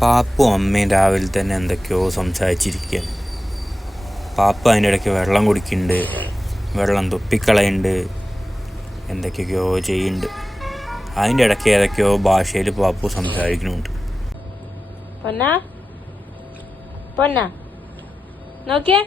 പാപ്പും അമ്മയും രാവിലെ തന്നെ എന്തൊക്കെയോ സംസാരിച്ചിരിക്കുക. പാപ്പ അതിൻ്റെ ഇടയ്ക്ക് വെള്ളം കുടിക്കുന്നുണ്ട്, വെള്ളം തുപ്പിക്കളയുന്നുണ്ട്, എന്തൊക്കെയൊക്കെയോ ചെയ്യുന്നുണ്ട്. അതിൻ്റെ ഇടയ്ക്ക് ഏതൊക്കെയോ ഭാഷയിൽ പാപ്പു സംസാരിക്കുന്നുണ്ട്. നോക്കിയേ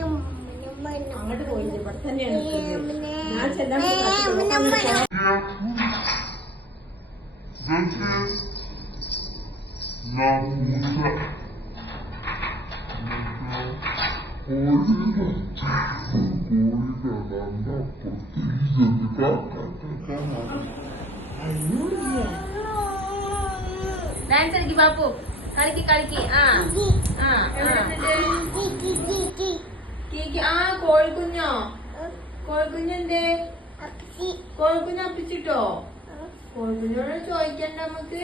നമ്മുടെ അങ്ങോട്ട് പോയില്ല, ഇവിടെ തന്നെയാണ്. ഞാൻ ചെല്ലാൻ ഡാൻസ് കളിക്ക് ബാപ്പു, കളിക്ക് കളിക്ക്. കോഴിക്കുഞ്ഞോ? കോഴിക്കുഞ്ഞെന്തേ? കോഴിക്കുഞ്ഞ് അപ്പിച്ചിട്ടോ? കോഴിക്കുഞ്ഞോട് ചോദിക്കണ്ട നമുക്ക്.